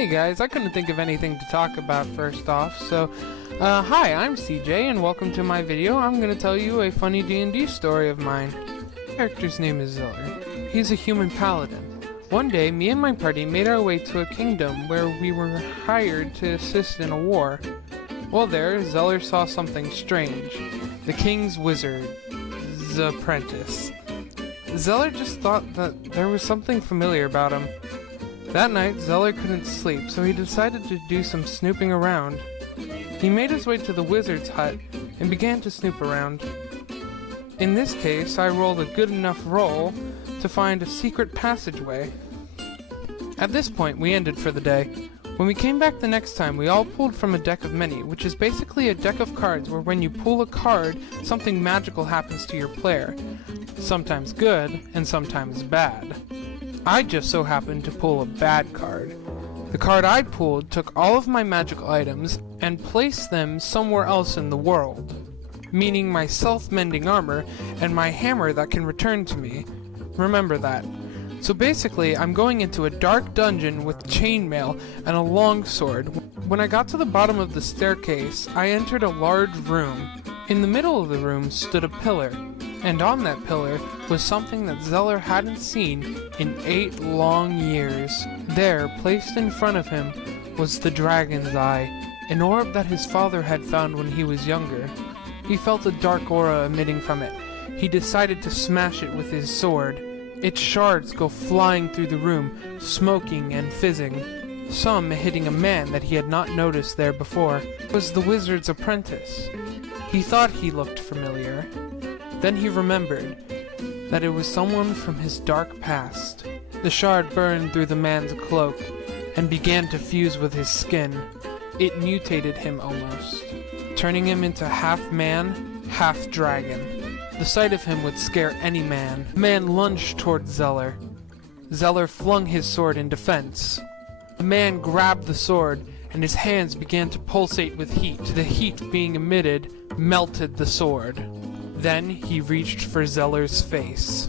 Hey guys, I couldn't think of anything to talk about first off, so hi, I'm CJ and welcome to my video. I'm gonna tell you a funny D&D story of mine. The character's name is Zeller. He's a human paladin. One day, me and my party made our way to a kingdom where we were hired to assist in a war. While there, Zeller saw something strange. The king's wizard's apprentice. Zeller just thought that there was something familiar about him. That night, Zeller couldn't sleep, so he decided to do some snooping around. He made his way to the wizard's hut and began to snoop around. In this case, I rolled a good enough roll to find a secret passageway. At this point, we ended for the day. When we came back the next time, we all pulled from a deck of many, which is basically a deck of cards where when you pull a card, something magical happens to your player. Sometimes good, and sometimes bad. I just so happened to pull a bad card. The card I pulled took all of my magical items and placed them somewhere else in the world, meaning my self-mending armor and my hammer that can return to me. Remember that. So basically, I'm going into a dark dungeon with chainmail and a longsword. When I got to the bottom of the staircase, I entered a large room. In the middle of the room stood a pillar, and on that pillar was something that Zeller hadn't seen in 8 long years. There, placed in front of him, was the dragon's eye, an orb that his father had found when he was younger. He felt a dark aura emitting from it. He decided to smash it with his sword. Its shards go flying through the room, smoking and fizzing, some hitting a man that he had not noticed there before. It was the wizard's apprentice. He thought he looked familiar. Then he remembered that it was someone from his dark past. The shard burned through the man's cloak and began to fuse with his skin. It mutated him almost, turning him into half man, half dragon. The sight of him would scare any man. The man lunged towards Zeller. Zeller flung his sword in defense. The man grabbed the sword and his hands began to pulsate with heat. The heat being emitted melted the sword. Then he reached for Zeller's face.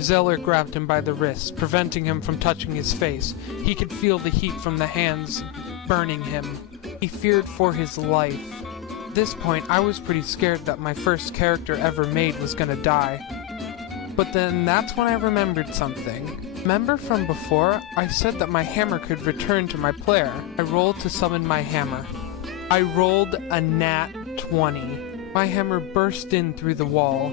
Zeller grabbed him by the wrist, preventing him from touching his face. He could feel the heat from the hands burning him. He feared for his life. At this point, I was pretty scared that my first character ever made was gonna die. But then that's when I remembered something. Remember from before, I said that my hammer could return to my player. I rolled to summon my hammer. I rolled a nat 20. My hammer burst in through the wall.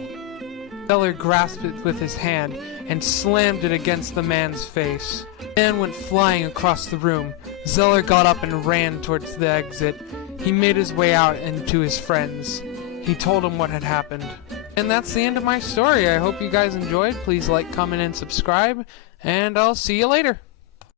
Zeller grasped it with his hand and slammed it against the man's face. The man went flying across the room. Zeller got up and ran towards the exit. He made his way out and to his friends. He told them what had happened. And that's the end of my story. I hope you guys enjoyed. Please like, comment, and subscribe, and I'll see you later.